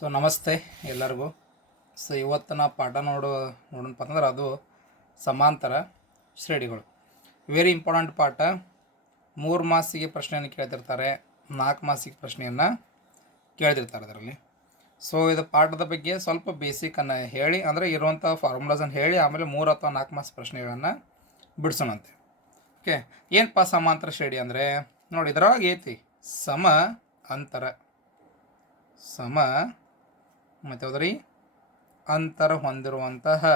So ನಮಸ್ತೆ ಎಲ್ಲರಿಗೂ. So ಇವತ್ತು ನಾ ಪಾಠ ನೋಡೋ ನೋಡೋಣಪ್ಪ ಅಂದ್ರೆ ಅದು ಸಮಾಂತರ ಶ್ರೇಣಿಗಳು. ವೆರಿ ಇಂಪಾರ್ಟೆಂಟ್ ಪಾಠ. ಮೂರು ಮಾಸಿಗೆ ಪ್ರಶ್ನೆಯನ್ನು ಕೇಳ್ತಿರ್ತಾರೆ, ನಾಲ್ಕು ಮಾಸಿಗೆ ಪ್ರಶ್ನೆಯನ್ನು ಕೇಳ್ತಿರ್ತಾರೆ ಅದರಲ್ಲಿ. ಸೊ ಇದು ಪಾಠದ ಬಗ್ಗೆ ಸ್ವಲ್ಪ ಬೇಸಿಕನ್ನು ಹೇಳಿ, ಅಂದರೆ ಇರುವಂಥ ಫಾರ್ಮುಲಾಸನ್ನು ಹೇಳಿ, ಆಮೇಲೆ ಮೂರು ಅಥವಾ ನಾಲ್ಕು ಮಾಸ ಪ್ರಶ್ನೆಗಳನ್ನು ಬಿಡಿಸೋಣಂತೆ. ಓಕೆ ಏನಪ್ಪ ಸಮಾಂತರ ಶ್ರೇಣಿ ಅಂದರೆ? ನೋಡಿ ಇದರೊಳಗೆ ಐತಿ ಸಮ, ಅಂತರ. ಸಮ ಮತ್ತು ಹೌದ್ರಿ. ಅಂತರ ಹೊಂದಿರುವಂತಹ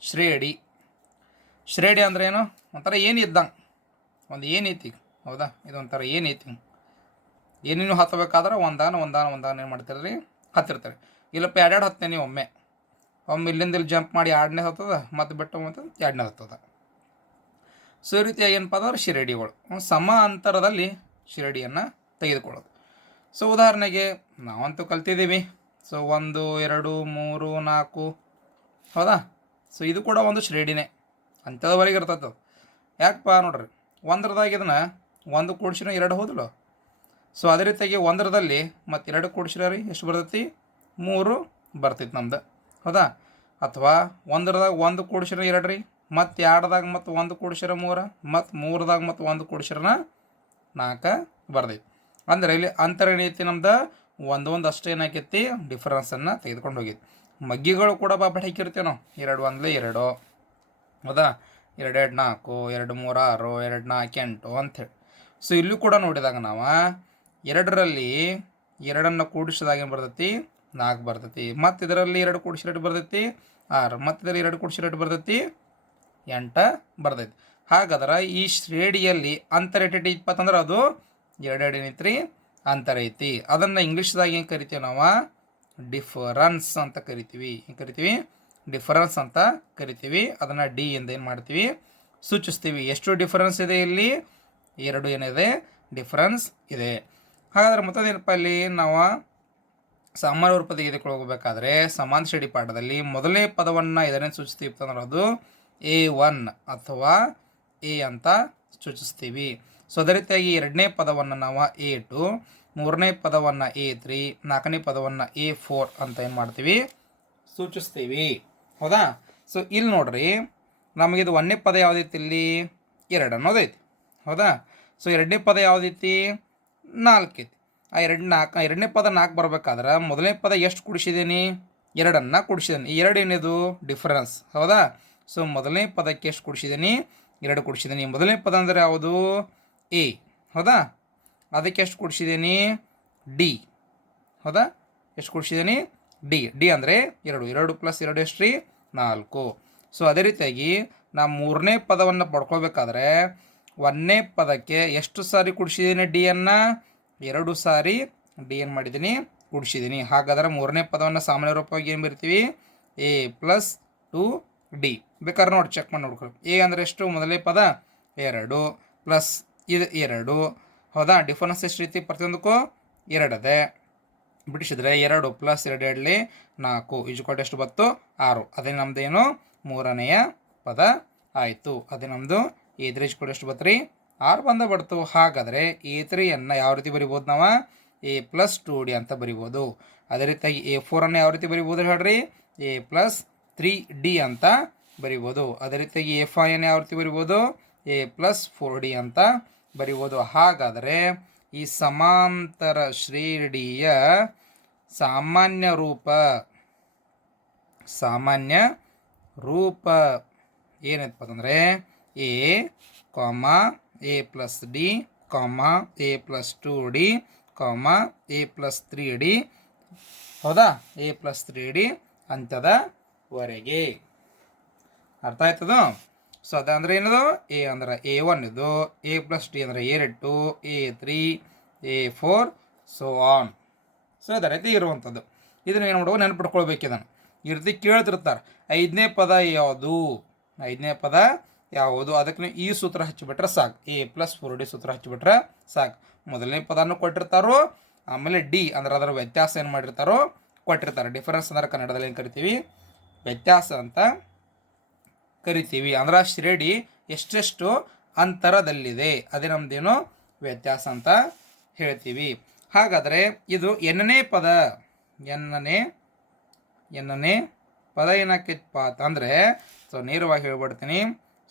ಶ್ರೇಡಿ. ಶ್ರೇಡಿ ಅಂದ್ರೆ ಏನು? ಒಂಥರ ಏನು ಇದ್ದಂಗೆ ಒಂದು ಏನೈತಿ. ಹೌದಾ? ಇದೊಂಥರ ಏನೈತಿ. ಏನೇನು ಹತ್ತಬೇಕಾದ್ರೆ ಒಂದಾನ ಒಂದಾನ ಒಂದಾನ ಏನು ಮಾಡ್ತೀರಿ ಹತ್ತಿರ್ತಾರೆ ಇಲ್ಲಪ್ಪ ಎರಡೆರಡು ಹತ್ತೇನಿ ಒಮ್ಮೆ. ಒಮ್ಮೆ ಇಲ್ಲಿಂದ ಇಲ್ಲಿ ಜಂಪ್ ಮಾಡಿ ಎರಡನೇ ಹತ್ತದ, ಮತ್ತು ಬಿಟ್ಟು ಮತ್ತು ಎರಡನೇ ಹತ್ತದ. ಸೊ, ಈ ರೀತಿಯಾಗಿ ಏನಪ್ಪ ಅಂದ್ರೆ ಶಿರಡಿಗಳು. ಸಮ ಅಂತರದಲ್ಲಿ ಶಿರಡಿಯನ್ನು ತೆಗೆದುಕೊಳ್ಳೋದು. ಸೊ, ಉದಾಹರಣೆಗೆ ನಾವಂತೂ ಕಲ್ತಿದ್ದೀವಿ. ಸೊ ಒಂದು, ಎರಡು, ಮೂರು, ನಾಲ್ಕು. ಹೌದಾ? ಸೊ ಇದು ಕೂಡ ಒಂದು ಶ್ರೇಣಿನೇ. ಅಂಥದವರೆಗೆ ಇರ್ತದ ಯಾಕಪ್ಪ ನೋಡ್ರಿ, ಒಂದರದಾಗ ಇದನ್ನು ಒಂದು ಕೂಡಿಸಿನ ಎರಡು ಹೋದಲು ಸೊ ಅದೇ ರೀತಿಯಾಗಿ ಒಂದರದಲ್ಲಿ ಮತ್ತು ಎರಡು ಕೂಡಿಸಿರ ರೀ, ಎಷ್ಟು ಬರ್ತೈತಿ? ಮೂರು ಬರ್ತೈತಿ ನಮ್ದು. ಹೌದಾ? ಅಥವಾ ಒಂದರದಾಗ ಒಂದು ಕೂಡಿಸಿರ ಎರಡು ರೀ, ಮತ್ತು ಎರಡ್ದಾಗ ಮತ್ತು ಒಂದು ಕೂಡಿಸಿರ ಮೂರ, ಮತ್ತು ಮೂರದಾಗ ಮತ್ತು ಒಂದು ಕೂಡಿಸಿರನ ನಾಲ್ಕು ಬರ್ತೈತಿ. ಅಂದ್ರೆ ಇಲ್ಲಿ ಅಂತರಣಿ ಐತಿ ನಮ್ದು ಒಂದೊಂದು ಅಷ್ಟು ಏನಾಕೈತಿ ಡಿಫ್ರೆನ್ಸನ್ನು ತೆಗೆದುಕೊಂಡು ಹೋಗಿತ್ತು ಮಗ್ಗಿಗಳು ಕೂಡ ಬಾಬಟ್ ಹಾಕಿರ್ತೀವಿ ನಾವು. ಎರಡು ಒಂದಲೇ ಎರಡು. ಹೌದಾ? ಎರಡೆರಡು ನಾಲ್ಕು, ಎರಡು ಮೂರು ಆರು ಎರಡು ನಾಲ್ಕು ಎಂಟು ಅಂಥೇಳಿ ಸೊ ಇಲ್ಲೂ ಕೂಡ ನೋಡಿದಾಗ ನಾವು ಎರಡರಲ್ಲಿ ಎರಡನ್ನು ಕೂಡಿಸಿದಾಗ ಏನು ಬರ್ತೈತಿ? ನಾಲ್ಕು ಬರ್ತೈತಿ. ಮತ್ತು ಇದರಲ್ಲಿ ಎರಡು ಕೂಡಿಸಿ ಎರಡು ಬರ್ತೈತಿ? ಆರು. ಮತ್ತು ಇದರಲ್ಲಿ ಎರಡು ಕೂಡಿಸಿ ಎರಡು ಬರ್ತೈತಿ? ಎಂಟ ಬರ್ತೈತಿ. ಹಾಗಾದ್ರೆ ಈ ಶ್ರೇಣಿಯಲ್ಲಿ ಅಂತರ ಎಟ್ಟೈತಿ ಇಪ್ಪತ್ತಂದ್ರೆ ಅದು ಎರಡೆರಡು ಏನೈತ್ರಿ ಅಂತರ ಐತಿ ಅದನ್ನು ಇಂಗ್ಲೀಷ್ದಾಗ ಏನು ಕರಿತೀವಿ ನಾವು? ಡಿಫರೆನ್ಸ್ ಅಂತ ಕರಿತೀವಿ. ಏನು ಕರಿತೀವಿ? ಡಿಫರೆನ್ಸ್ ಅಂತ ಕರಿತೀವಿ. ಅದನ್ನು ಡಿ ಇಂದ ಏನು ಮಾಡ್ತೀವಿ? ಸೂಚಿಸ್ತೀವಿ. ಎಷ್ಟು ಡಿಫರೆನ್ಸ್ ಇದೆ ಇಲ್ಲಿ? ಎರಡು ಏನಿದೆ? ಡಿಫರೆನ್ಸ್ ಇದೆ. ಹಾಗಾದ್ರೆ ಮತ್ತೊಂದೇನಪ್ಪ ಇಲ್ಲಿ ನಾವು ಸಾಮಾನ್ಯ ರೂಪ ತೆಗೆದುಕೊಳ್ಳಬೇಕಾದ್ರೆ ಸಮಾನ ಶ್ರೇಣಿ ಪಾಠದಲ್ಲಿ ಮೊದಲನೇ ಪದವನ್ನು ಇದನ್ನೇ ಸೂಚಿಸ್ತೀವಿ ಅಂತಂದ್ರೆ ಅದು ಎ ಒನ್ ಅಥವಾ ಎ ಅಂತ ಸೂಚಿಸ್ತೀವಿ. ಸೊ ಅದೇ ರೀತಿಯಾಗಿ ಎರಡನೇ ಪದವನ್ನು ನಾವು ಎ ಟು ಮೂರನೇ ಪದವನ್ನು ಎ ತ್ರೀ ನಾಲ್ಕನೇ ಪದವನ್ನು ಎ ಫೋರ್ ಅಂತ ಏನು ಮಾಡ್ತೀವಿ? ಸೂಚಿಸ್ತೀವಿ. ಹೌದಾ? ಸೊ ಇಲ್ಲಿ ನೋಡ್ರಿ ನಮಗಿದು ಒಂದನೇ ಪದ ಯಾವುದೈತಿ ಇಲ್ಲಿ? ಎರಡು ಅನ್ನೋದೈತಿ. ಹೌದಾ? ಸೊ ಎರಡನೇ ಪದ ಯಾವುದೈತಿ? ನಾಲ್ಕೈತಿ. ಆ ಎರಡು ನಾಲ್ಕು ಎರಡನೇ ಪದ ನಾಲ್ಕು ಬರ್ಬೇಕಾದ್ರೆ ಮೊದಲನೇ ಪದ ಎಷ್ಟು ಕುಡಿಸಿದ್ದೀನಿ ಎರಡನ್ನು ಕುಡಿಸಿದ್ದೀನಿ ಈ ಎರಡು ಏನಿದು? ಡಿಫ್ರೆನ್ಸ್ ಹೌದಾ? ಸೊ ಮೊದಲನೇ ಪದಕ್ಕೆ ಎಷ್ಟು ಕುಡಿಸಿದ್ದೀನಿ ಎರಡು ಕುಡಿಸಿದ್ದೀನಿ ಮೊದಲನೇ ಪದ ಅಂದರೆ ಯಾವುದು? ಎ. ಹೌದಾ? ಅದಕ್ಕೆ ಎಷ್ಟು ಕೊಡಿಸಿದ್ದೀನಿ? ಡಿ. ಹೌದಾ? ಎಷ್ಟು ಕೊಡಿಸಿದ್ದೀನಿ? ಡಿ. ಡಿ ಅಂದರೆ ಎರಡು. ಎರಡು ಪ್ಲಸ್ ಎರಡು ಎಷ್ಟು ರೀ? ನಾಲ್ಕು. ಸೊ ಅದೇ ರೀತಿಯಾಗಿ ನಾವು ಮೂರನೇ ಪದವನ್ನು ಪಡ್ಕೋಬೇಕಾದ್ರೆ ಒಂದನೇ ಪದಕ್ಕೆ ಎಷ್ಟು ಸಾರಿ ಕುಡಿಸಿದ್ದೀನಿ ಡಿಯನ್ನು ಎರಡು ಸಾರಿ ಡಿ ಏನು ಮಾಡಿದ್ದೀನಿ? ಕುಡಿಸಿದ್ದೀನಿ. ಹಾಗಾದ್ರೆ ಮೂರನೇ ಪದವನ್ನು ಸಾಮಾನ್ಯ ರೂಪವಾಗಿ ಏನು ಬರ್ತೀವಿ? A plus two D. ಬೇಕಾದ್ರೆ ನೋಡಿ ಚೆಕ್ ಮಾಡಿ ನೋಡ್ಕೊಳ್ಳಿ. ಎ ಅಂದರೆ ಎಷ್ಟು? ಮೊದಲನೇ ಪದ ಎರಡು. ಪ್ಲಸ್ ಇದು ಎರಡು. ಹೌದಾ? ಡಿಫರೆನ್ಸ್ ಎಷ್ಟು ರೀತಿ? ಪ್ರತಿಯೊಂದಕ್ಕೂ ಎರಡದೆ. ಬಿಡಿಸಿದ್ರೆ ಎರಡು ಪ್ಲಸ್ ಎರಡು ಎರಡಲಿ ನಾಲ್ಕು ಇಜುಕೊಟ್ಟು ಎಷ್ಟು ಬತ್ತು ಆರು. ಅದೇ ನಮ್ಮದೇನು ಮೂರನೆಯ ಪದ ಆಯಿತು. ಅದೇ ನಮ್ಮದು ಎ ತ್ರೀ ಇಜುಕೊಟ್ಟು ಎಷ್ಟು ಬತ್ತು ರೀ? ಆರು ಬಂದ ಬಡ್ತು. ಹಾಗಾದರೆ ಎ ತ್ರೀಯನ್ನು ಯಾವ ರೀತಿ ಬರಿಬೋದು ನಾವು? ಎ ಪ್ಲಸ್ ಟು ಡಿ ಅಂತ ಬರಿಬೋದು. ಅದೇ ರೀತಿಯಾಗಿ ಎ ಫೋರನ್ನು ಯಾವ ರೀತಿ ಬರಿಬೋದು ಹೇಳ್ರಿ? ಎ ಪ್ಲಸ್ ತ್ರೀ ಡಿ ಅಂತ ಬರಿಬೋದು. ಅದೇ ರೀತಿಯಾಗಿ ಎ ಅನ್ನು ಯಾವ ರೀತಿ ಬರಿಬೋದು? ಎ ಪ್ಲಸ್ ಫೋರ್ ಡಿ ಅಂತ ಬರಿಬೋದು ಹಾಗಾದರೆ ಈ ಸಮಾಂತರ ಶ್ರೇಡಿಯ ಸಾಮಾನ್ಯ ರೂಪ ಸಾಮಾನ್ಯ ರೂಪ ಏನಪ್ಪ ಅಂದರೆ A, comma, A plus D, comma, A plus two D, comma, A plus three D, ಹೌದಾ? ಎ ಪ್ಲಸ್ ತ್ರೀ ಡಿ ಅಂತದವರೆಗೆ ಅರ್ಥ ಆಯ್ತದು? ಸೊ ಅಂದ್ರೆ ಏನದು? ಎ ಅಂದ್ರೆ ಎ ಒನ್ ಇದು. ಎ ಪ್ಲಸ್ ಟಿ ಅಂದ್ರೆ A two. A three, A four, so on. So ಇದೇ ರೀತಿ ಇರುವಂಥದ್ದು. ಇದನ್ನು ಏನು ಮಾಡುವ ನೆನಪಿಟ್ಕೊಳ್ಬೇಕು ಇದನ್ನು ಈ ರೀತಿ ಕೇಳ್ತಿರ್ತಾರೆ. ಐದನೇ ಪದ ಯಾವುದು? ಐದನೇ ಪದ ಯಾವುದು? ಅದಕ್ಕೆ ಈ ಸೂತ್ರ ಹಚ್ಚಿಬಿಟ್ರೆ ಸಾಕು. ಎ ಪ್ಲಸ್ ಫೋರ್ ಡಿ ಸೂತ್ರ ಹಚ್ಚಿಬಿಟ್ರೆ ಸಾಕು. ಮೊದಲನೇ ಪದನೂ ಕೊಟ್ಟಿರ್ತಾರೋ, ಆಮೇಲೆ ಡಿ ಅಂದ್ರೆ ಅದರ ವ್ಯತ್ಯಾಸ ಏನು ಮಾಡಿರ್ತಾರೋ ಕೊಟ್ಟಿರ್ತಾರೆ. ಡಿಫರೆನ್ಸ್ ಅಂದ್ರೆ ಕನ್ನಡದಲ್ಲಿ ಏನು ಕರಿತೀವಿ? ವ್ಯತ್ಯಾಸ ಅಂತ ಕರಿತೀವಿ. ಅಂದ್ರೆ ಆ ಎಷ್ಟೆಷ್ಟು ಅಂತರದಲ್ಲಿದೆ. ಅದೇ ನಮ್ದೇನು ವ್ಯತ್ಯಾಸ ಅಂತ ಹೇಳ್ತೀವಿ. ಹಾಗಾದರೆ ಇದು ಎನ್ನನೇ ಪದ ಎನ್ನನೇ ಎನ್ನನೇ ಪದ ಏನಾಕೈತಪ್ಪ ಅಂತಂದರೆ ಸೊ ನೇರವಾಗಿ ಹೇಳ್ಬಿಡ್ತೀನಿ.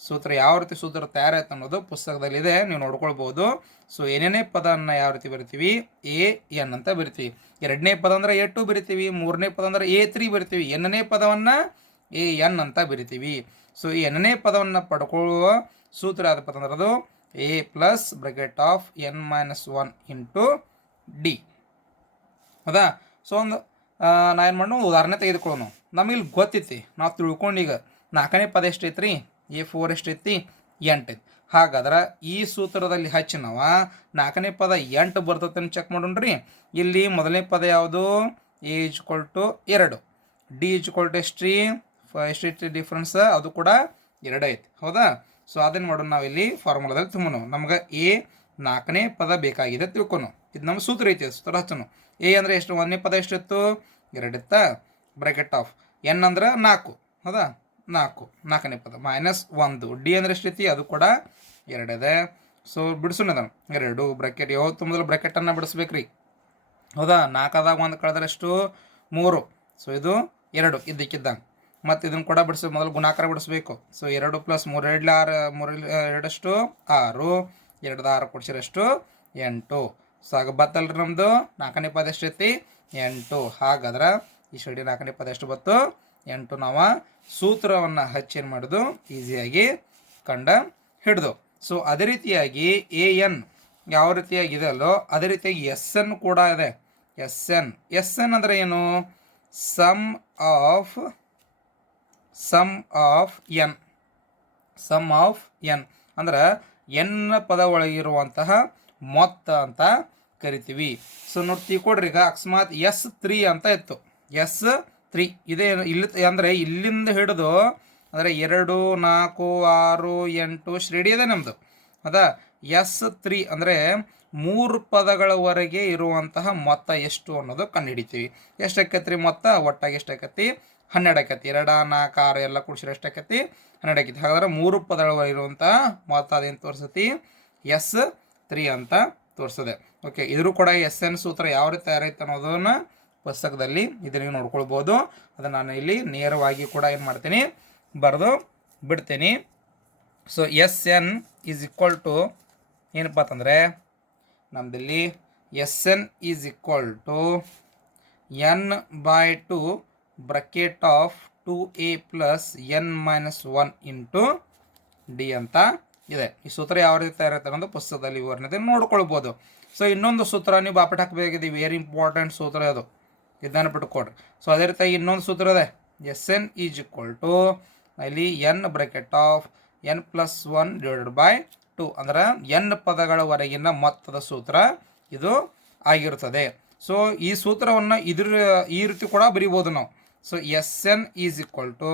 ಸೂತ್ರ ಯಾವ ರೀತಿ ಸೂತ್ರ ತಯಾರಾಯ್ತು ಅನ್ನೋದು ಪುಸ್ತಕದಲ್ಲಿದೆ, ನೀವು ನೋಡ್ಕೊಳ್ಬೋದು. ಸೊ ಏನೇನೇ ಪದವನ್ನು ಯಾವ ರೀತಿ ಬರಿತೀವಿ? ಎ, ಎನ್ ಅಂತ ಬರಿತೀವಿ. ಎರಡನೇ ಪದ ಅಂದ್ರೆ ಎ ಟು ಬರಿತೀವಿ, ಮೂರನೇ ಪದ ಅಂದ್ರೆ ಎ ತ್ರೀ ಬರಿತೀವಿ. ಎನ್ನನೇ ಪದವನ್ನು ಎ ಎನ್ ಅಂತ ಬರಿತೀವಿ. ಸೊ ಈ ಎನ್ನೇ ಪದವನ್ನು ಪಡ್ಕೊಳ್ಳುವ ಸೂತ್ರ ಯಾವ್ದಪ್ಪ ಅಂದ್ರೆ ಅದು A plus bracket of N minus one into D ಹೌದಾ? ಸೊ ಒಂದು ನಾ ಏನು ಮಾಡೋಣ ಉದಾಹರಣೆ ತೆಗೆದುಕೊಳ್ಳೋಣ ನಮಗೆ ಇಲ್ಲಿ ಗೊತ್ತೈತಿ ನಾವು ತಿಳ್ಕೊಂಡು ಈಗ ನಾಲ್ಕನೇ ಪದ ಎಷ್ಟೈತಿ ರೀ ಎ ಫೋರ್ ಎಷ್ಟೈತಿ ಐತಿ. ಹಾಗಾದ್ರೆ ಈ ಸೂತ್ರದಲ್ಲಿ ಹಚ್ಚಿ ನಾಲ್ಕನೇ ಪದ ಎಂಟು ಬರ್ತೈತೆ ಚೆಕ್ ಮಾಡೋಣ್ರಿ. ಇಲ್ಲಿ ಮೊದಲನೇ ಪದ ಯಾವುದು? ಎ ಇಜ್ಕೊಲ್ ಟು ಎರಡು. ಡಿ ಇಜ್ಕೊಲ್ ಟು ಎಷ್ಟೈತಿ ಡಿಫ್ರೆನ್ಸ್ ಅದು ಕೂಡ ಎರಡು ಐತಿ. ಹೌದಾ? ಸೊ ಅದನ್ನು ಮಾಡೋಣ ನಾವು ಇಲ್ಲಿ ಫಾರ್ಮುಲಾದಲ್ಲಿ ತುಂಬೋಣ ನಮ್ಗೆ ಎ ನಾಲ್ಕನೇ ಪದ ಬೇಕಾಗಿದೆ ತಿಳ್ಕೊನು ಇದು ನಮ್ಮ ಸೂತ್ರ ಐತಿ ಸೂತ್ರ ಹಚ್ಚನು ಎ ಅಂದರೆ ಎಷ್ಟು? ಒಂದನೇ ಪದ ಎಷ್ಟಿತ್ತು ಎರಡಿತ್ತ ಬ್ರಾಕೆಟ್ ಆಫ್ ಎನ್ ಅಂದ್ರೆ ನಾಲ್ಕು. ಹೌದಾ? ನಾಲ್ಕು. ನಾಲ್ಕನೇ ಪದ. ಮೈನಸ್ ಒಂದು. ಡಿ ಅಂದ್ರೆ ಎಷ್ಟೈತಿ ಅದು ಕೂಡ ಎರಡಿದೆ ಸೊ ಬಿಡಿಸೋಣ ಅದನ್ನು ಎರಡು. ಬ್ರಾಕೆಟ್ ಯಾವತ್ತು ಮೊದಲು ಬ್ರಾಕೆಟನ್ನು ಬಿಡಿಸ್ಬೇಕ್ರಿ? ಹೌದಾ? ನಾಲ್ಕದಾಗ ಒಂದು ಕಳೆದ್ರೆ ಎಷ್ಟು? ಮೂರು. ಸೊ ಇದು ಎರಡು. ಇದ್ದಕ್ಕಿದ್ದಂಗೆ. ಮತ್ತು ಇದನ್ನು ಕೂಡ ಬಿಡಿಸ್, ಮೊದಲು ಗುಣಾಕಾರ ಬಿಡಿಸ್ಬೇಕು. ಸೊ ಎರಡು ಪ್ಲಸ್ ಮೂರು ಎರಡು ಆರು ಮೂರು ಎರಡಷ್ಟು ಆರು ಎರಡು ಆರು ಕೊಡ್ಸಿರಷ್ಟು ಎಂಟು. ಸೊ ಆಗ ಬತ್ತಲ್ರಿ ನಮ್ಮದು ನಾಲ್ಕನೇ ಪದ ಎಷ್ಟೈತಿ? ಎಂಟು. ಹಾಗಾದ್ರೆ ಈ ಶಡಿ ನಾಲ್ಕನೇ ಪದ ಎಷ್ಟು ಬತ್ತು? ಎಂಟು. ನಾವು ಸೂತ್ರವನ್ನು ಹಚ್ಚಿ ಏನು ಮಾಡೋದು? ಈಸಿಯಾಗಿ ಕಂಡ ಹಿಡಿದು. ಸೊ ಅದೇ ರೀತಿಯಾಗಿ ಎ ಎನ್ ಯಾವ ರೀತಿಯಾಗಿದೆ ಅಲ್ಲೋ, ಅದೇ ರೀತಿಯಾಗಿ ಎಸ್ ಎನ್ ಕೂಡ ಇದೆ. ಎಸ್ ಎನ್ ಎಸ್ ಎನ್ ಅಂದರೆ ಏನು? Sum of sum of N. Sum of N. ಅಂದ್ರೆ ಎನ್ ಪದ ಒಳಗಿರುವಂತಹ ಮೊತ್ತ ಅಂತ ಕರಿತೀವಿ. ಸೊ ನೋಡ್ತೀವಿ ಕೊಡ್ರಿ ಈಗ ಅಕಸ್ಮಾತ್ ಎಸ್ ತ್ರೀ ಅಂತ ಇತ್ತು. S three. ಇದೇ ಇಲ್ಲಿ ಅಂದರೆ ಇಲ್ಲಿಂದ ಹಿಡಿದು ಅಂದರೆ ಎರಡು, ನಾಲ್ಕು, ಆರು, ಎಂಟು ಶ್ರೇಣಿ ಇದೆ ನಮ್ಮದು ಅದ ಎಸ್ ತ್ರೀ ಅಂದರೆ ಮೂರು ಪದಗಳವರೆಗೆ ಇರುವಂತಹ ಮೊತ್ತ ಎಷ್ಟು ಅನ್ನೋದು ಕಂಡುಹಿಡಿತೀವಿ. ಎಷ್ಟು ಆಕೈತಿ ರೀ ಮೊತ್ತ? ಒಟ್ಟಾಗಿ ಎಷ್ಟು ಆಕೈತಿ? ಹನ್ನೆರಡು ಆಕೈತಿ ಎರಡ ನಾಲ್ಕು ಆರು ಎಲ್ಲ ಕೂಡಿಸಿರೋ ಎಷ್ಟು ಆಕೈತಿ ಹನ್ನೆರಡು ಆಕೈತಿ ಹಾಗಾದ್ರೆ ಮೂರು ಪದಗಳು ಇರುವಂತಹ ಮೊತ್ತ ಅದೇನು ತೋರಿಸತಿ. ಎಸ್ ತ್ರೀ ಅಂತ ತೋರಿಸ್ತದೆ ಓಕೆ ಇದ್ರೂ ಕೂಡ ಎಸ್ ಎನ್ ಸೂತ್ರ ಯಾವ ರೀತಿ ತಯಾರೈತೆ ಅನ್ನೋದನ್ನು ಪುಸ್ತಕದಲ್ಲಿ ಇದನ್ನ ನೋಡ್ಕೊಳ್ಬೋದು. ಅದನ್ನು ನಾನು ಇಲ್ಲಿ ನೇರವಾಗಿ ಕೂಡ ಏನು ಮಾಡ್ತೀನಿ, ಬರೆದು ಬಿಡ್ತೀನಿ. So S N is equal to ಏನಪ್ಪ ಅಂತಂದರೆ ನಮ್ಮದಿಲ್ಲಿ S N is equal to N by two bracket of two A plus N minus one into D ಅಂತ ಇದೆ. ಈ ಸೂತ್ರ ಯಾವ ರೀತಿ ತಯಾರಿರುತ್ತೆ ಅನ್ನೋದು ಪುಸ್ತಕದಲ್ಲಿ ವಿವರಣೆ ನೋಡ್ಕೊಳ್ಬೋದು. ಸೊ ಇನ್ನೊಂದು ಸೂತ್ರ ನೀವು ಬಾಪಟ್ ಹಾಕಬೇಕಿದೆ ವೆರಿ ಇಂಪಾರ್ಟೆಂಟ್ ಸೂತ್ರ ಅದು. ಇದನ್ನು ಬಿಟ್ಕೊಡ್ರಿ. ಸೊ ಅದೇ ರೀತಿ ಇನ್ನೊಂದು ಸೂತ್ರ ಇದೆ. S N is equal to ಇಲ್ಲಿ N bracket of N plus one divided by two ಅಂದ್ರೆ ಎನ್ ಪದಗಳವರೆಗಿನ ಮೊತ್ತದ ಸೂತ್ರ ಇದು ಆಗಿರುತ್ತದೆ ಸೊ ಈ ಸೂತ್ರವನ್ನು ಇದ್ರ ಈ ರೀತಿ ಕೂಡ ಬರಿಬೋದು ನಾವು. So S N is equal to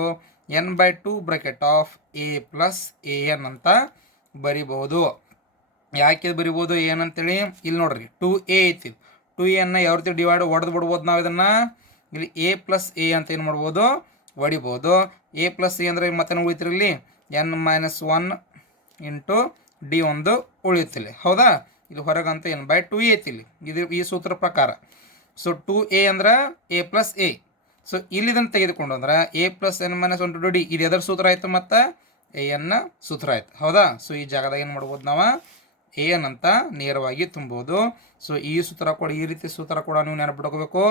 N by two bracket of A plus A N ಅಂತ ಬರಿಬಹುದು? ಯಾಕೆ ಬರಿಬೋದು ಏನಂತೇಳಿ ಇಲ್ಲಿ ನೋಡ್ರಿ ಟು ಎ ಐತಿ. ಟು ಎನ್ನ ಯಾವ ರೀತಿ ಡಿವೈಡ್ ಹೊಡೆದು ಬಿಡ್ಬೋದು ನಾವು ಇದನ್ನು? ಇಲ್ಲಿ ಎ ಪ್ಲಸ್ ಎ ಅಂತ ಏನು ಮಾಡ್ಬೋದು? ಹೊಡಿಬೋದು ಎ ಪ್ಲಸ್ ಎ ಅಂದರೆ ಮತ್ತೆ ಉಳಿತಿರಿ ಇಲ್ಲಿ? N minus one into D ಒಂದು ಉಳಿಯುತ್ತಿಲ್ಲ ಹೌದಾ? ಇಲ್ಲಿ ಹೊರಗಂತ ಏನು ಬೈ ಟು ಎ ಐತಿ ಇಲ್ಲಿ. ಇದು ಈ ಸೂತ್ರ ಪ್ರಕಾರ. ಸೊ ಟು ಎ ಅಂದ್ರೆ ಎ ಪ್ಲಸ್ ಎ ಸೊ ಇಲ್ಲಿ ಇದನ್ನು ತೆಗೆದುಕೊಂಡು ಅಂದ್ರೆ A plus N minus one two D ಇದು ಎದರ ಸೂತ್ರ ಆಯಿತು ಮತ್ತು ಎ ಎನ್ನ ಸೂತ್ರ ಆಯ್ತು. ಹೌದಾ? ಸೊ ಈ ಜಾಗದಾಗ ಏನು ಮಾಡ್ಬೋದು ನಾವು? ಎ ಎನ್ ಅಂತ ನೇರವಾಗಿ ತುಂಬೋದು. ಸೊ ಈ ಸೂತ್ರ ಕೂಡ ಈ ರೀತಿ ಸೂತ್ರ ಕೂಡ ನೀವು ನೆನಪಿಟ್ಕೋಬೇಕು.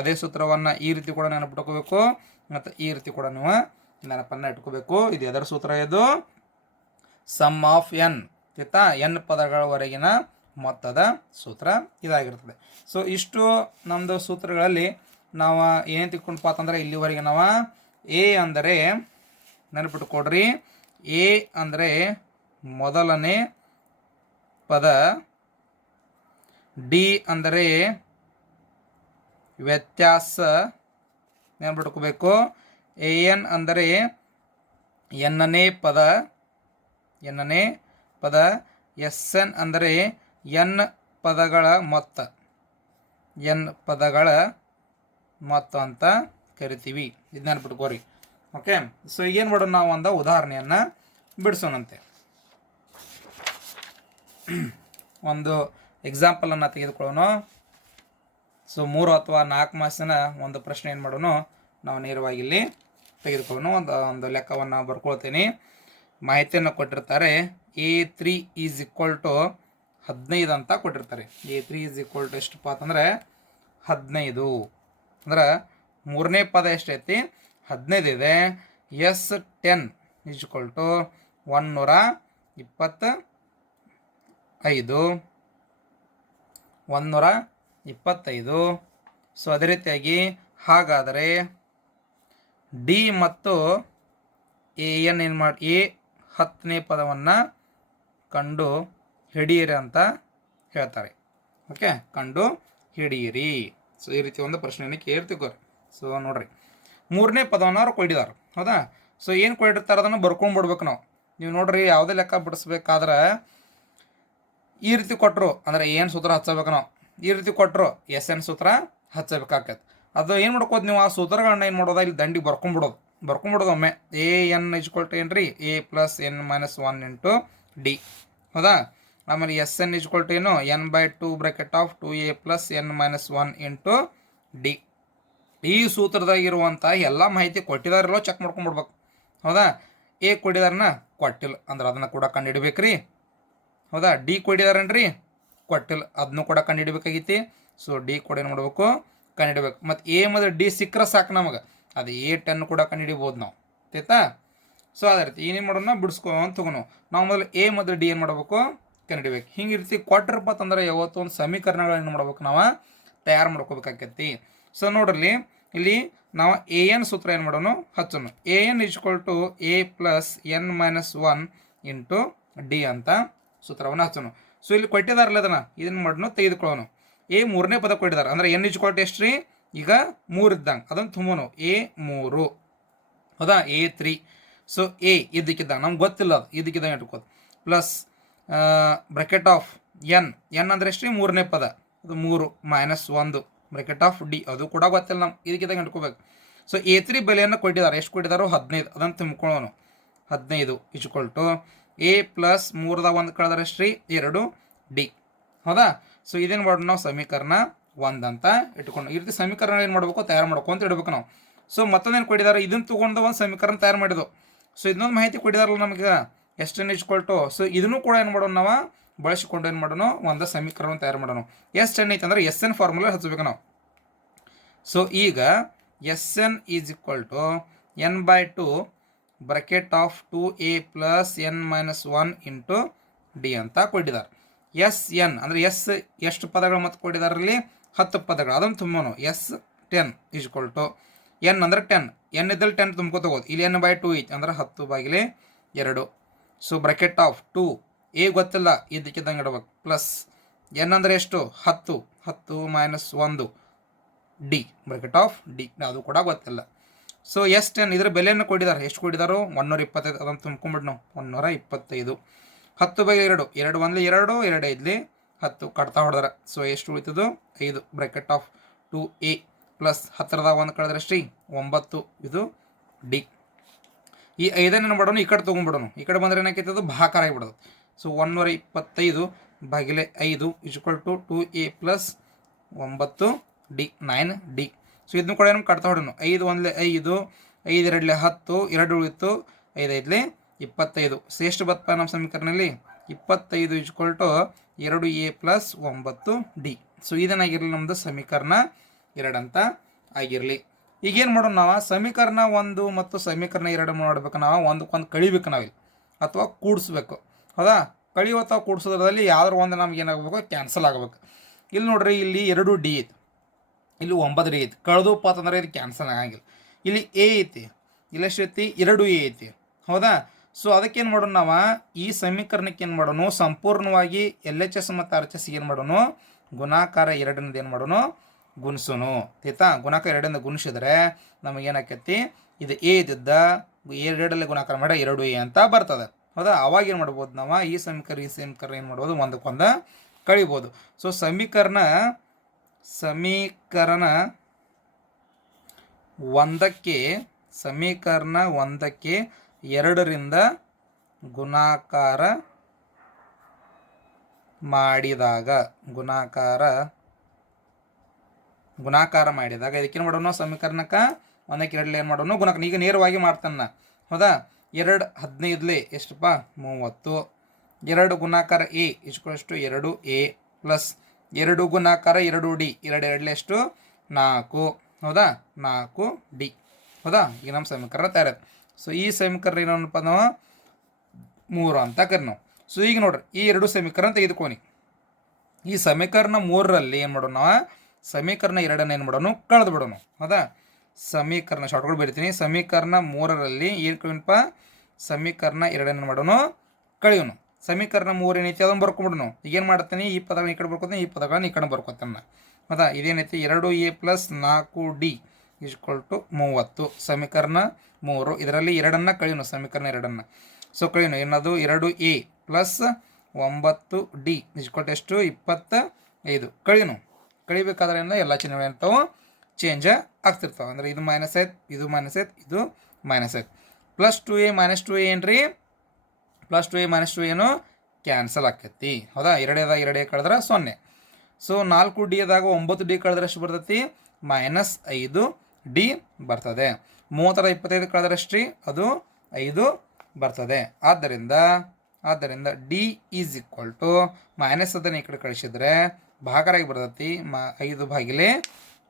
ಅದೇ ಸೂತ್ರವನ್ನು ಈ ರೀತಿ ಕೂಡ ನೆನಪಿಟ್ಕೋಬೇಕು. ಮತ್ತು ಈ ರೀತಿ ಕೂಡ ನೀವು ನೆನಪನ್ನು ಇಟ್ಕೋಬೇಕು. ಇದು ಎದರ ಸೂತ್ರ ಇದು. ಸಮ್ ಆಫ್ ಎನ್ ಆಯ್ತಾ? ಎನ್ ಪದಗಳವರೆಗಿನ ಮೊತ್ತದ ಸೂತ್ರ ಇದಾಗಿರ್ತದೆ. ಸೊ ಇಷ್ಟು ನಮ್ಮದು ಸೂತ್ರಗಳಲ್ಲಿ ನಾವು ಏನು ತಿಳ್ಕೊಂಡ್ಪ ಅಂತಂದ್ರೆ ಇಲ್ಲಿವರೆಗೆ ನಾವು ಎ ಅಂದರೆ ನೆನಪಿಟ್ಕೊಡ್ರಿ ಎ ಅಂದರೆ ಮೊದಲನೇ ಪದ. ಡಿ ಅಂದರೆ ವ್ಯತ್ಯಾಸ. ನೆನ್ಪಿಟ್ಕೋಬೇಕು. ಎ ಎನ್ ಅಂದರೆ ಎನ್ನನೇ ಪದ. ಎನ್ನನೇ ಪದ. ಎಸ್ ಎನ್ ಅಂದರೆ ಎನ್ ಪದಗಳ ಮೊತ್ತ. ಎನ್ ಪದಗಳ ಮೊತ್ತ ಅಂತ ಕರಿತೀವಿ. ಇದು ನೆನ್ಪಿಟ್ಕೋರಿ ಓಕೆ ಸೊ ಏನು ಮಾಡೋಣ ನಾವು ಒಂದು ಉದಾಹರಣೆಯನ್ನು ಬಿಡಿಸೋಣಂತೆ. ಒಂದು ಎಕ್ಸಾಂಪಲನ್ನು ತೆಗೆದುಕೊಳ್ಳೋಣ. ಸೊ ಮೂರು ಅಥವಾ ನಾಲ್ಕು ಮಾಸಿನ ಒಂದು ಪ್ರಶ್ನೆ ಏನು ಮಾಡೋಣ? ನಾವು ನೇರವಾಗಿ ಇಲ್ಲಿ ತೆಗೆದುಕೊಳ್ಳೋಣ. ಒಂದು ಒಂದು ಲೆಕ್ಕವನ್ನು ಬರ್ಕೊಳ್ತೀನಿ. ಮಾಹಿತಿಯನ್ನು ಕೊಟ್ಟಿರ್ತಾರೆ. A three is equal to ಹದಿನೈದು ಅಂತ ಕೊಟ್ಟಿರ್ತಾರೆ. A three is equal to ಎಷ್ಟಪ್ಪ ಅಂತಂದರೆ ಹದಿನೈದು. ಅಂದ್ರೆ ಮೂರನೇ ಪದ ಎಷ್ಟೈತಿ? ಹದಿನೈದು ಇದೆ S ten is equal to ಒನ್ನೂರ ಇಪ್ಪತ್ತ ಐದು ಒಂದೂರ ಇಪ್ಪತ್ತೈದು. ಸೊ ಅದೇ ರೀತಿಯಾಗಿ ಹಾಗಾದರೆ ಡಿ ಮತ್ತು ಎ ಎನ್ ಏನು ಮಾಡಿ ಎ ಹತ್ತನೇ ಪದವನ್ನು ಕಂಡು ಹಿಡಿಯಿರಿ ಅಂತ ಹೇಳ್ತಾರೆ. ಓಕೆ ಕಂಡು ಹಿಡಿಯಿರಿ. ಸೊ ಈ ರೀತಿ ಒಂದು ಪ್ರಶ್ನೆಯನ್ನು ಕೇಳ್ತಿಕೋರಿ. ಸೊ ನೋಡ್ರಿ. ಮೂರನೇ ಪದವನ್ನು ಅವ್ರು ಕೊಟ್ಟಿದ್ದಾರೆ ಹೌದಾ? ಸೊ ಏನು ಕೊಟ್ಟಿರ್ತಾರೆ ಅದನ್ನು ಬರ್ಕೊಂಡ್ಬಿಡ್ಬೇಕು ನಾವು. ನೀವು ನೋಡ್ರಿ, ಯಾವುದೇ ಲೆಕ್ಕ ಬಿಡಿಸ್ಬೇಕಾದ್ರೆ ಈ ರೀತಿ ಕೊಟ್ಟರು ಅಂದರೆ ಏನು ಸೂತ್ರ ಹಚ್ಚಬೇಕು ನಾವು? ಈ ರೀತಿ ಕೊಟ್ಟರು ಎಸ್ ಎನ್ ಸೂತ್ರ ಹಚ್ಚಬೇಕಾಗ್ತೈತೆ ಅದು ಏನು ಮಾಡ್ಕೋದು ನೀವು? ಆ ಸೂತ್ರಗಳನ್ನ ಏನು ಮಾಡೋದ? ಇಲ್ಲಿ ದಂಡಿಗೆ ಬರ್ಕೊಂಡ್ಬಿಡೋದು ಬರ್ಕೊಂಡ್ಬಿಡೋದು ಒಮ್ಮೆ. ಎ ಎನ್ ಇಜ್ಕೊಲ್ ಟು ಏನು ರೀ A plus N minus one into D. ಹೌದಾ? ಆಮೇಲೆ S N is equal to ಏನು? N by two bracket of two A plus N minus one into D ಈ ಸೂತ್ರದಾಗಿರುವಂಥ ಎಲ್ಲ ಮಾಹಿತಿ ಕೊಟ್ಟಿದಾರಲ್ಲೋ ಚೆಕ್ ಮಾಡ್ಕೊಂಡ್ಬಿಡ್ಬೇಕು ಹೌದಾ? ಎ ಕೊಟ್ಟಿದಾರನ ಕೊಟ್ಟಿಲ್ಲ. ಅಂದ್ರೆ ಅದನ್ನು ಕೂಡ ಕಂಡುಹಿಡ್ಬೇಕ್ರಿ. ಹೌದಾ? ಡಿ ಕೊಟ್ಟಿದಾರನ್ರಿ? ಕೊಟ್ಟಿಲ್ಲ. ಅದನ್ನು ಕೂಡ ಕಂಡುಹಿಡ್ಬೇಕಾಗೈತಿ ಸೊ ಡಿ ಕೂಡ ಏನು ಮಾಡಬೇಕು? ಕಂಡುಹಿಡಬೇಕು. ಮತ್ತು ಎ ಮತ್ತು ಡಿ ಸಿಕ್ಕರೆ ಸಾಕು ನಮಗೆ. ಅದು ಎ ಟೆನ್ ಕೂಡ ಕಂಡುಹಿಡಿಬೋದು ನಾವು. ಆಯ್ತಾ? ಸೊ ಅದೇ ರೀತಿ. ಏನೇನು ಮಾಡೋಣ? ಬಿಡಿಸ್ಕೊ ಅಂತ ನಾವು ಮೊದಲು ಎ ಮತ್ತು ಡಿ ಏನು ಮಾಡ್ಬೇಕು? ಕಂಡುಹಿಡಿಬೇಕು. ಹಿಂಗೆ ರೀತಿ ಕೊಟ್ಟಿರಪ್ಪ ಅಂತಂದ್ರೆ ಯಾವತ್ತು ಒಂದು ಸಮೀಕರಣಗಳೇನು ಮಾಡ್ಬೇಕು ನಾವು? ತಯಾರು ಮಾಡ್ಕೋಬೇಕಾಕೈತಿ. ಸೊ ನೋಡ್ರಿ, ಇಲ್ಲಿ ನಾವು ಎ ಎನ್ ಸೂತ್ರ ಏನು ಮಾಡೋಣ ಹಚ್ಚೋಣ A N is equal to A plus N minus one into D ಅಂತ ಸೂತ್ರವನ್ನು ಹಚ್ಚೋಣ ಸೊ ಇಲ್ಲಿ ಕೊಟ್ಟಿದಾರಲ್ಲ ಅದನ್ನು ಇದನ್ನು ಮಾಡೋಣ ತೆಗೆದುಕೊಳ್ಳೋಣ ಎ ಮೂರನೇ ಪದ ಕೊಟ್ಟಿದ್ದಾರೆ ಅಂದರೆ ಎನ್ ಇಜ್ಕೊಲ್ ಟು ಎಷ್ಟು ಈಗ ಮೂರು ಇದ್ದಂಗೆ. ಅದನ್ನು ತುಂಬೋನು. ಎ ಮೂರು. ಹೌದಾ? ಎ ತ್ರೀ ಸೊ ಎ ಇದಕ್ಕಿದ್ದಂಗೆ ನಮ್ಗೆ ಗೊತ್ತಿಲ್ಲ ಅದು. ಇದಕ್ಕಿದ್ದಂಗೆ ಇಟ್ಕೋದು plus bracket of N. N ಅಂದರೆ ಎಷ್ಟು ಮೂರನೇ ಪದ. ಅದು ಮೂರು ಮೈನಸ್ ಒಂದು. Bracket of D. ಅದು ಕೂಡ ಗೊತ್ತಿಲ್ಲ ನಮ್ಗೆ. ಇದಕ್ಕಿದ್ದಂಗೆ ಇಟ್ಕೋಬೇಕು ಸೊ ಎ ತ್ರೀ ಬೆಲೆಯನ್ನು ಕೊಟ್ಟಿದ್ದಾರೆ. ಎಷ್ಟು ಕೊಟ್ಟಿದ್ದಾರೋ? ಹದಿನೈದು. ಅದನ್ನು ತುಂಬ್ಕೊಳ್ಳೋನು ಹದಿನೈದು is equal to two A plus ಮೂರದಾಗ ಒಂದು ಕಳೆದ್ರೆ ಎಷ್ಟು ರೀ ಎರಡು. ಡಿ ಹೌದಾ? ಸೊ ಇದೇನು ಮಾಡೋಣ ನಾವು? ಸಮೀಕರಣ ಒಂದು ಅಂತ ಇಟ್ಕೊಂಡು. ಈ ರೀತಿ ಸಮೀಕರಣ ಏನು ಮಾಡಬೇಕು? ತಯಾರು ಮಾಡ್ಕೊಂತ ಇಡಬೇಕು ನಾವು. ಸೊ ಮತ್ತೊಂದೇನು ಕೊಟ್ಟಿದ್ದಾರೆ? ಇದನ್ನು ತೊಗೊಂಡು ಒಂದು ಸಮೀಕರಣ ತಯಾರು ಮಾಡಿದ್ದು. ಸೊ ಇದೊಂದು ಮಾಹಿತಿ ಕೊಟ್ಟಿದಾರಲ್ಲ ನಮಗೆ. ಎಷ್ಟು ಟು ಸೊ ಇದನ್ನು ಕೂಡ ಏನು ಮಾಡೋಣ ನಾವು? ಬಳಸಿಕೊಂಡು ಏನು ಮಾಡೋಣ? ಒಂದು ಸಮೀಕರಣ ತಯಾರು ಮಾಡೋಣ. ಎಸ್ ಎನ್ ಐತೆ ಅಂದ್ರೆ ಎಸ್ ಎನ್ ಫಾರ್ಮುಲಾ ಹಚ್ಚಬೇಕು ನಾವು. ಸೊ ಈಗ S N is equal to N by two bracket of two A plus N minus one into D ಅಂತ ಕೊಟ್ಟಿದ್ದಾರೆ. ಎಸ್ ಎನ್ ಅಂದರೆ ಎಸ್ ಎಷ್ಟು ಪದಗಳು ಮತ್ತು ಕೊಟ್ಟಿದ್ದಾರಲ್ಲಿ ಹತ್ತು ಪದಗಳು. ಅದನ್ನು ತುಂಬೋನು. S ten is equal to N ಅಂದರೆ ಟೆನ್ ಎನ್ ಇದ್ದಲ್ಲಿ ಟೆನ್ ತುಂಬ್ಕೋತಗೋದು ಇಲ್ಲಿ ಎನ್ ಬೈ ಟು ಐತಿ ಅಂದ್ರೆ ಹತ್ತು ಬಾಗಿಲೆ ಎರಡು. So bracket of two A ಗೊತ್ತಿಲ್ಲ ಇದಕ್ಕಿದ್ದಂಗೆ ಇಡ್ಬೇಕು. ಪ್ಲಸ್ ಎನ್ ಅಂದರೆ ಎಷ್ಟು? ಹತ್ತು. ಹತ್ತು ಮೈನಸ್ ಒಂದು. ಡಿ ಬ್ರಾಕೆಟ್ ಆಫ್ ಡಿ ಅದು ಕೂಡ ಗೊತ್ತಿಲ್ಲ. ಸೊ ಎಸ್ ಟೆನ್ ಇದ್ರ ಬೆಲೆಯನ್ನು ಕೊಟ್ಟಿದ್ದಾರೆ. ಎಷ್ಟು ಕೊಟ್ಟಿದ್ದಾರೋ? ಒನ್ನೂರ ಇಪ್ಪತ್ತೈದು ಅದನ್ನು ತುಂಬ್ಕೊಂಬಿಟ್ಟು ನಾವು. ಒನ್ನೂರ ಇಪ್ಪತ್ತೈದು ಹತ್ತು ಬೈ ಎರಡು. ಎರಡು ಒಂದ್ಲಿ ಎರಡು ಎರಡು ಐದ್ಲಿ ಹತ್ತು ಕಟ್ತಾ ಹೊಡೆದ್ರೆ. ಸೊ ಎಷ್ಟು ಉಳಿತದು? ಐದು. Bracket of two A plus ಹತ್ತಿರದಾಗ ಒಂದು ಕಳೆದ್ರೆ ಶ್ರೀ ಒಂಬತ್ತು. ಇದು ಡಿ ಈ ಐದನ್ನು ಮಾಡೋಣ ಈ ಕಡೆ ತೊಗೊಂಡ್ಬಿಡೋಣ. ಈ ಕಡೆ ಬಂದರೆ ಏನಾಕೈತೆ ಅದು ಭಾಕಾರ ಆಗಿಬಿಡೋದು. ಸೊ ಒನ್ನೂರ ಇಪ್ಪತ್ತೈದು ಬಾಗಿಲೆ ಐದು is equal to two A plus ಒಂಬತ್ತು ಡಿ ನೈನ್ ಡಿ ಸೊ ಇದನ್ನು ಕೂಡ ಏನು ಕಟ್ತಾ ಹೊಡೋಣ. ಐದು ಒಂದ್ಲೆ ಐದು ಐದು ಎರಡಲೆ ಹತ್ತು, ಎರಡು ಉಳಿತು, ಐದು ಐದಲೆ ಇಪ್ಪತ್ತೈದು. ಶ್ರೇಷ್ಠ ಬತ್ತ ನಮ್ಮ ಸಮೀಕರಣದಲ್ಲಿ ಇಪ್ಪತ್ತೈದು ಇಜ್ಕೊಲ್ ಟು ಎರಡು ಎ ಪ್ಲಸ್ ಒಂಬತ್ತು ಡಿ ಸೊ ಇದನ್ನಾಗಿರಲಿ ನಮ್ಮದು ಸಮೀಕರಣ ಎರಡಂತ ಆಗಿರಲಿ. ಈಗೇನು ಮಾಡೋಣ ನಾವು? ಸಮೀಕರಣ ಒಂದು ಮತ್ತು ಸಮೀಕರಣ ಎರಡು ಮಾಡ್ಬೇಕು ನಾವು. ಒಂದಕ್ಕೊಂದು ಕಳಿಬೇಕು ನಾವಿಲ್ಲಿ. ಅಥವಾ ಕೂಡಿಸ್ಬೇಕು. ಹೌದಾ? ಕಳಿಯೋ ಅಥವಾ ಕೂಡಿಸೋದ್ರಲ್ಲಿ ಯಾವ್ದಾರು ಒಂದು ನಮ್ಗೆ ಏನಾಗಬೇಕು? ಕ್ಯಾನ್ಸಲ್ ಆಗಬೇಕು. ಇಲ್ಲಿ ನೋಡ್ರಿ, ಇಲ್ಲಿ ಎರಡು ಡಿ ಐತಿ. ಇಲ್ಲಿ ಒಂಬತ್ತು ಡಿ ಐತಿ. ಕಳೆದಪ್ಪ ಅಂತಂದ್ರೆ ಇದು ಕ್ಯಾನ್ಸಲ್ ಆಗಂಗಿಲ್ಲ. ಇಲ್ಲಿ ಎ ಐತಿ. ಐತಿ? ಎರಡು ಎ ಐತಿ. ಹೌದಾ? ಸೊ ಅದಕ್ಕೇನು ಮಾಡೋಣ ನಾವು? ಈ ಸಮೀಕರಣಕ್ಕೆ ಏನು ಮಾಡೋಣ? ಸಂಪೂರ್ಣವಾಗಿ ಎಲ್ ಎಚ್ ಎಸ್ ಮತ್ತು ಆರ್ ಎಚ್ ಎಸ್ ಏನು ಮಾಡೋಣ? ಗುಣಾಕಾರ ಎರಡರಿಂದ ಏನು ಮಾಡೋಣ? ಗುಣಿಸೋನು. ಆಯ್ತಾ? ಗುಣಾಕ ಎರಡರಿಂದ ಗುಣಿಸಿದ್ರೆ ನಮಗೇನಾಕೈತಿ ಇದು ಎ ಇದ್ದಿದ್ದ ಎರಡಲ್ಲಿ ಗುಣಾಕಾರ ಮಾಡ ಎರಡು ಎ ಅಂತ ಬರ್ತದೆ. ಹೌದಾ? ಅವಾಗ ಏನು ಮಾಡ್ಬೋದು ನಾವು? ಈ ಸಮೀಕರಣ ಈ ಸಮೀಕರಣ ಏನು ಮಾಡ್ಬೋದು? ಒಂದಕ್ಕೊಂದು ಕಳಿಬೋದು. ಸೊ ಸಮೀಕರಣ ಸಮೀಕರಣ ಒಂದಕ್ಕೆ ಸಮೀಕರಣ ಒಂದಕ್ಕೆ ಎರಡರಿಂದ ಗುಣಾಕಾರ ಮಾಡಿದಾಗ, ಗುಣಾಕಾರ ಗುಣಾಕಾರ ಮಾಡಿದಾಗ ಇದಕ್ಕೇನು ಮಾಡೋಣ ಸಮೀಕರಣಕ್ಕೆ ಒಂದಕ್ಕೆ ಎರಡಲ್ಲಿ ಏನು ಮಾಡೋಣ ಗುಣಕ ಈಗ ನೇರವಾಗಿ ಮಾಡ್ತಾನ. ಹೌದಾ? ಎರಡು ಹದಿನೈದಲೇ ಎಷ್ಟಪ್ಪ? ಮೂವತ್ತು. ಎರಡು ಗುಣಾಕಾರ ಎ ಇಷ್ಟು ಎರಡು ಎ ಪ್ಲಸ್ ಎರಡು ಗುಣಾಕಾರ ಎರಡು ಡಿ. ಎರಡು ಎರಡಲೆ ಎಷ್ಟು? ನಾಲ್ಕು. ಹೌದಾ? ನಾಲ್ಕು ಡಿ. ಹೌದಾ? ಈಗ ನಮ್ಮ ಸಮೀಕರಣ ತಯಾರಾಯ್ತು. ಸೊ ಈ ಸಮೀಕರಣ ಏನಪ್ಪ ನಾವು? ಮೂರು ಅಂತ ಕರಿ ನಾವು ಸೊ ಈಗ ನೋಡ್ರಿ, ಈ ಎರಡು ಸಮೀಕರಣ ತೆಗೆದುಕೊನಿ. ಈ ಸಮೀಕರಣ ಮೂರರಲ್ಲಿ ಏನು ಮಾಡೋಣ? ನಾವು ಸಮೀಕರಣ ಎರಡನ್ನ ಏನು ಮಾಡೋಣ ಕಳೆದು ಬಿಡೋಣ ಹೌದಾ? ಸಮೀಕರಣ ಶಾರ್ಟ್ಗಳು ಬರಿತೀನಿ. ಸಮೀಕರಣ ಮೂರರಲ್ಲಿ ಏನು ಕಳಿನಪ್ಪ ಸಮೀಕರಣ ಎರಡನ್ನ ಮಾಡೋಣ ಕಳೆಯೋನು. ಸಮೀಕರಣ ಮೂರು ಏನೈತಿ ಅದನ್ನು ಬರ್ಕೊಂಬಿಡೋಣ ಈಗೇನು ಮಾಡ್ತೀನಿ? ಈ ಪದಗಳನ್ನ ಈ ಕಡೆ ಬರ್ಕೊತೀನಿ, ಈ ಪದಗಳನ್ನ ಈ ಕಡೆ ಬರ್ಕೊತಾನ. ಹೌದಾ? ಇದೇನೈತಿ ಎರಡು ಎ ಪ್ಲಸ್ ನಾಲ್ಕು ಡಿ ಇಸ್ಕೊಲ್ ಟು ಮೂವತ್ತು. ಸಮೀಕರಣ ಮೂರು. ಇದರಲ್ಲಿ ಎರಡನ್ನು ಕಳೆಯೋನು, ಸಮೀಕರಣ ಎರಡನ್ನು. ಸೊ, ಕಳೆಯೋನು. ಏನದು? ಎರಡು ಎ ಪ್ಲಸ್ ಒಂಬತ್ತು ಡಿ ಇಸ್ಕೊಲ್ ಎಷ್ಟು? ಇಪ್ಪತ್ತ ಐದು ಕಳೆಯೋನು. ಕಳಿಬೇಕಾದ್ರೆ ಎಲ್ಲ ಚಿಹ್ನೆಗಳು ಏನಿರ್ತಾವೆ ಚೇಂಜ್ ಆಗ್ತಿರ್ತಾವೆ. ಅಂದ್ರೆ ಇದು ಮೈನಸ್ ಐತ್ ಇದು ಮೈನಸ್ ಐತ್ ಇದು ಮೈನಸ್ ಐತ್ plus two A minus two A ಏನು ರೀ plus two A minus two ಏನು ಕ್ಯಾನ್ಸಲ್ ಆಕೈತಿ. ಹೌದಾ? ಎರಡೇದಾಗ ಎರಡೇ ಕಳೆದ್ರೆ ಸೊನ್ನೆ. ಸೊ ನಾಲ್ಕು ಡಿ ಅದಾಗ ಒಂಬತ್ತು ಡಿ ಕಳೆದ್ರೆ ಎಷ್ಟು ಬರ್ತೈತಿ? ಮೈನಸ್ ಐದು ಡಿ ಬರ್ತದೆ. ಮೂವತ್ತರ ಇಪ್ಪತ್ತೈದು ಕಳೆದ್ರೆ ಎಷ್ಟು ರೀ ಅದು ಐದು ಬರ್ತದೆ. ಆದ್ದರಿಂದ ಆದ್ದರಿಂದ D is equal to minus ಅದನ್ನು ಈ ಕಡೆ ಕಳಿಸಿದ್ರೆ ಭಾಗರಾಗಿ ಬರ್ತೈತಿ, ಮ, ಐದು ಭಾಗಿಲೆ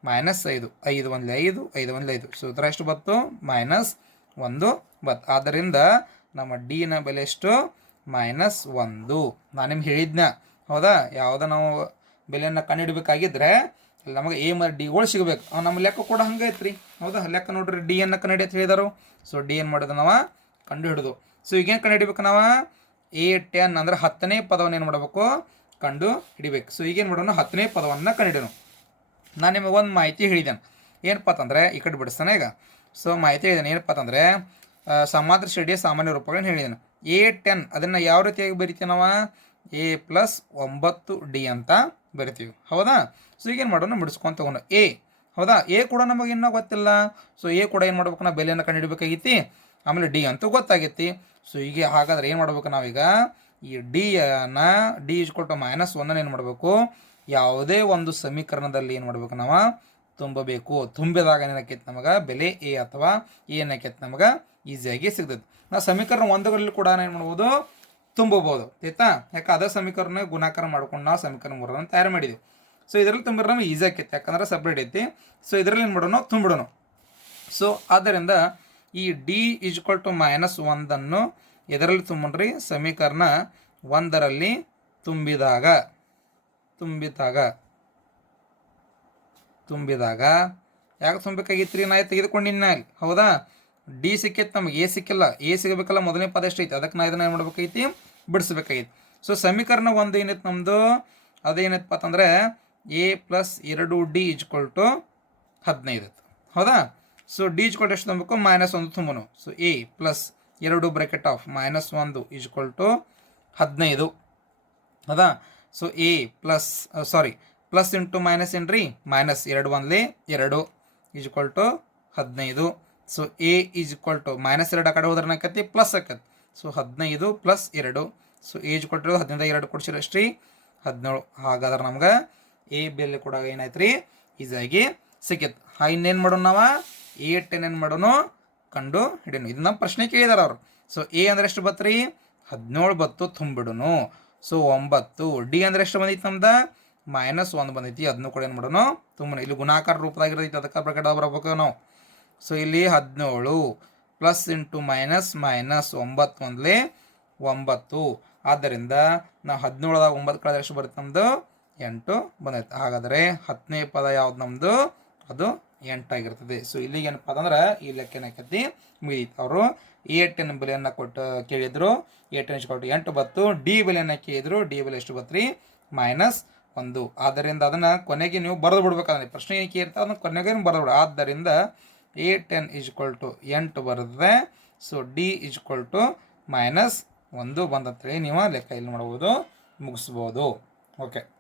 ಮೈನಸ್ ಐದು. ಐದು ಒಂದ್ಲೆ ಐದು ಐದು ಒಂದ್ಲೆ ಐದು. ಸೂತ್ರ ಎಷ್ಟು ಬತ್ತು? ಮೈನಸ್ ಒಂದು ಬತ್ ಆದ್ದರಿಂದ ನಮ್ಮ ಡಿನ ಬೆಲೆ ಎಷ್ಟು? ಮೈನಸ್ ಒಂದು. ನಾನು ನಿಮ್ಗೆ ಹೇಳಿದ್ನ. ಹೌದಾ? ಯಾವುದೋ ನಾವು ಬೆಲೆಯನ್ನು ಕಂಡುಹಿಡಬೇಕಾಗಿದ್ರೆ ನಮಗೆ ಎ ಮತ್ತು ಡಿಗಳು ಸಿಗಬೇಕು. ನಮ್ಮ ಲೆಕ್ಕ ಕೂಡ ಹಂಗೆ ಐತ್ರಿ. ಹೌದಾ? ಲೆಕ್ಕ ನೋಡ್ರಿ ಡಿ ಅನ್ನು ಕಂಡುಹಿಡಿಯ ಅಂತ ಹೇಳಿದಾರು. ಸೊ ಡಿ ಏನು ಮಾಡೋದು ನಾವು? ಕಂಡು ಹಿಡಿದು ಸೊ ಈಗೇನು ಕಂಡು ಹಿಡಿಬೇಕು ನಾವು? ಎ ಟೆನ್ ಅಂದ್ರೆ ಹತ್ತನೇ ಪದವನ್ನು ಏನು ಮಾಡಬೇಕು? ಕಂಡು ಹಿಡಿಬೇಕು. ಸೊ ಈಗೇನು ಮಾಡೋಣ ಹತ್ತನೇ ಪದವನ್ನು ಕಂಡು ನಾನು ನಿಮಗೆ ಒಂದು ಮಾಹಿತಿ ಹೇಳಿದ್ದೇನೆ. ಏನಪ್ಪ ಅಂತಂದರೆ, ಈ ಕಡೆ ಬಿಡಿಸ್ತಾನೆ ಈಗ. ಸೊ ಮಾಹಿತಿ ಹೇಳಿದ್ದೇನೆ. ಏನಪ್ಪ ಅಂತಂದರೆ ಸಮಾಂತರ ಶ್ರೇಣಿಯ ಸಾಮಾನ್ಯ ರೂಪಗಳನ್ನು ಹೇಳಿದ್ದೇನೆ. ಎ ಟೆನ್ ಅದನ್ನು ಯಾವ ರೀತಿಯಾಗಿ ಬರಿತೀವಿ ನಾವು? ಎ ಪ್ಲಸ್ ಒಂಬತ್ತು ಡಿ ಅಂತ ಬರಿತೀವಿ. ಹೌದಾ? ಸೊ ಈಗೇನು ಮಾಡೋಣ ಬಿಡಿಸ್ಕೊಂತ ಹೋಗೋಣ ಎ ಹೌದಾ? ಎ ಕೂಡ ನಮಗೆ ಇನ್ನೂ ಗೊತ್ತಿಲ್ಲ. ಸೊ ಎ ಕೂಡ ಏನು ಮಾಡ್ಬೇಕು? ನಾವು ಬೆಲೆಯನ್ನು ಕಂಡುಹಿಡಬೇಕಾಗಿತ್ತು ಆಮೇಲೆ ಡಿ ಅಂತೂ ಗೊತ್ತಾಗೈತಿ. ಸೊ ಈಗ ಹಾಗಾದ್ರೆ ಏನು ಮಾಡ್ಬೇಕು ನಾವೀಗ? ಈ ಡಿಯನ್ನ ಡಿ ಇಸ್ಕೊಟ್ಟು ಮೈನಸ್ ಒನ್ನ ಏನು ಮಾಡಬೇಕು? ಯಾವುದೇ ಒಂದು ಸಮೀಕರಣದಲ್ಲಿ ಏನು ಮಾಡಬೇಕು ನಾವು? ತುಂಬಬೇಕು. ತುಂಬಿದಾಗ ಏನಾಕೈತಿ ನಮಗೆ? ಬೆಲೆ ಎ ಅಥವಾ ಏನಾಕೈತಿ ನಮಗೆ? ಈಸಿಯಾಗಿ ಸಿಗ್ತದೆ ನಾವು ಸಮೀಕರಣ ಒಂದರಲ್ಲಿ ಕೂಡ ಏನು ಮಾಡ್ಬೋದು? ತುಂಬಬಹುದು ಆಯ್ತಾ? ಯಾಕೆ ಅದೇ ಸಮೀಕರಣ ಗುಣಾಕಾರ ಮಾಡ್ಕೊಂಡು ನಾವು ಸಮೀಕರಣ ಮೂರನ್ನು ತಯಾರು ಮಾಡಿದ್ವಿ. ಸೊ ಇದರಲ್ಲಿ ತುಂಬಿದ್ರೆ ನಮಗೆ ಈಸಿ ಆಕೈತಿ. ಯಾಕಂದ್ರೆ ಸಪ್ರೇಟ್ ಐತಿ. ಸೊ ಇದರಲ್ಲಿ ಏನು ಮಾಡೋಣ ತುಂಬಿಡೋಣ ಸೊ ಆದ್ದರಿಂದ ಈ ಡಿ ಇಜ್ಕೊಲ್ ಟು ಮೈನಸ್ ಒಂದನ್ನು ಎದರಲ್ಲಿ ತುಂಬ್ರಿ ಸಮೀಕರಣ ಒಂದರಲ್ಲಿ ತುಂಬಿದಾಗ. ತುಂಬಿದಾಗ. ತುಂಬಿದಾಗ. ಯಾಕೆ ತುಂಬಬೇಕಾಗಿತ್ತು ರೀ ನಾ ತೆಗೆದುಕೊಂಡಿನ ಹೌದಾ? ಡಿ ಸಿಕ್ಕಿತ್ತು, ನಮಗೆ ಎ ಸಿಕ್ಕಿಲ್ಲ. ಎ ಸಿಗಬೇಕಲ್ಲ, ಮೊದಲನೇ ಪದ ಎಷ್ಟೈತಿ? ಅದಕ್ಕೆ ನಾ ಇದನ್ನ ಏನು ಮಾಡ್ಬೇಕೈತಿ ಬಿಡಿಸ್ಬೇಕಾಗಿತ್ತು ಸೊ ಸಮೀಕರಣ ಒಂದು ಏನೈತೆ ನಮ್ಮದು ಅದೇನೈತಪ್ಪ ಅಂತಂದರೆ, ಎ ಪ್ಲಸ್ ಎರಡು ಡಿ ಇಜ್ಕೊಲ್ ಟು ಹದಿನೈದು ಹೌದಾ? ಸೊ ಡಿ ಇಜ್ಕೊಲ್ ಎಷ್ಟು ತುಂಬಬೇಕು ಮೈನಸ್ ಒಂದು ತುಂಬನು. ಸೊ ಎ ಪ್ಲಸ್ ಎರಡು ಬ್ರಾಕೆಟ್ ಆಫ್ ಮೈನಸ್ ಒಂದು ಇಜ್ಕೊಲ್ ಟು ಹದಿನೈದು. ಅದ so A plus sorry plus into minus ಏನ್ರಿ? ಮೈನಸ್ ಎರಡು ಒಂದ್ಲಿ ಎರಡು ಈಜ್ಕೊಲ್ ಟು ಹದಿನೈದು. So A is equal to minus ಎರಡು ಆ ಕಡೆ ಹೋದ್ರೆ ಏನಾಕತಿ ಪ್ಲಸ್ ಆಕತಿ. ಸೊ ಹದಿನೈದು ಪ್ಲಸ್ ಎರಡು. ಸೊ ಏಜ್ ಕೊಟ್ಟಿರೋದು ಹದಿನೈದು ಎರಡು ಕೊಡ್ಸಿರೋ ಅಷ್ಟ್ರಿ ಹದಿನೇಳು. ಹಾಗಾದ್ರೆ ನಮ್ಗೆ ಎ ಬೆಲೆ ಕೂಡ ಏನಾಯ್ತು ರೀ ಈಸಿಯಾಗಿ ಸಿಕ್ಕಿತ್ತು ಹಾ, ಇನ್ನೇನು ಮಾಡೋಣ ನಾವು? ಎ ಟೆನ್ ಏನು ಮಾಡೋಣ ಕಂಡು ಹಿಡಿಯೋಣ ಇದು ನಮ್ಮ ಪ್ರಶ್ನೆ ಕೇಳಿದಾರ ಅವರು. ಸೊ ಎ ಅಂದ್ರೆ ಎಷ್ಟು ಬತ್ರಿ ಹದಿನೇಳು ಬತ್ತು ತುಂಬಿಡೋನು. ಸೊ ಒಂಬತ್ತು. ಡಿ ಅಂದ್ರೆ ಎಷ್ಟು ಬಂದೈತಿ ನಮ್ದು? ಮೈನಸ್ ಒಂದು ಬಂದೈತಿ ಅದನ್ನು ಕೂಡ ಏನು ಮಾಡೋಣ ತುಂಬ ಇಲ್ಲಿ ಗುಣಾಕಾರ ರೂಪದಾಗಿರ್ತೈತಿ, ಅದಕ್ಕೆ ಪ್ರಕಟ ಬರ್ಬೇಕು ನಾವು. ಸೊ ಇಲ್ಲಿ ಹದಿನೇಳು ಪ್ಲಸ್ ಇಂಟು ಮೈನಸ್ ಮೈನಸ್ ಒಂಬತ್ತು ಒಂದ್ಲೆ ಒಂಬತ್ತು. ಆದ್ದರಿಂದ ನಾವು ಹದಿನೇಳದಾಗ ಒಂಬತ್ತು ಕಳೆದ ಎಷ್ಟು ಬರುತ್ತೆ ನಮ್ಮದು ಎಂಟು ಬಂದೈತೆ. ಹಾಗಾದರೆ ಹತ್ತನೇ ಪದ ಯಾವ್ದು ನಮ್ಮದು ಅದು ಎಂಟಾಗಿರ್ತದೆ. ಸೊ ಇಲ್ಲಿಗೆ ಏನಪ್ಪ ಅಂದ್ರೆ ಈ ಲೆಕ್ಕ ಏನಾಕೈತಿ ಮುಗಿದಿತ್ತು ಅವರು ಎ ಟೆನ್ ಬೆಲೆಯನ್ನು ಕೊಟ್ಟು ಕೇಳಿದ್ರು. ಎ ಟೆನ್ ಕೊಟ್ಟು ಎಂಟು ಬತ್ತು. ಡಿ ಬೆಲೆಯನ್ನು ಕೇಳಿದ್ರು. ಡಿ ಬೆಲೆ ಎಷ್ಟು ಬತ್ತು ರೀ ಮೈನಸ್ ಒಂದು. ಆದ್ದರಿಂದ ಅದನ್ನು ಕೊನೆಗೆ ನೀವು ಬರೆದು ಬಿಡ್ಬೇಕಾದ್ರೆ, ಪ್ರಶ್ನೆ ಏನು ಕೇಳ್ತಾ ಅದನ್ನು ಕೊನೆಗೆ ಬರೆದು ಬಿಡ ಆದ್ದರಿಂದ ಎ ಟೆನ್ ಇಜ್ಕೊಲ್ ಟು ಎಂಟು ಬರ್ತದೆ. So D is equal to minus ಒಂದು ಬಂದಂತೇಳಿ ನೀವು ಲೆಕ್ಕ ಇಲ್ಲಿ ಮಾಡ್ಬೋದು ಮುಗಿಸ್ಬೋದು. ಓಕೆ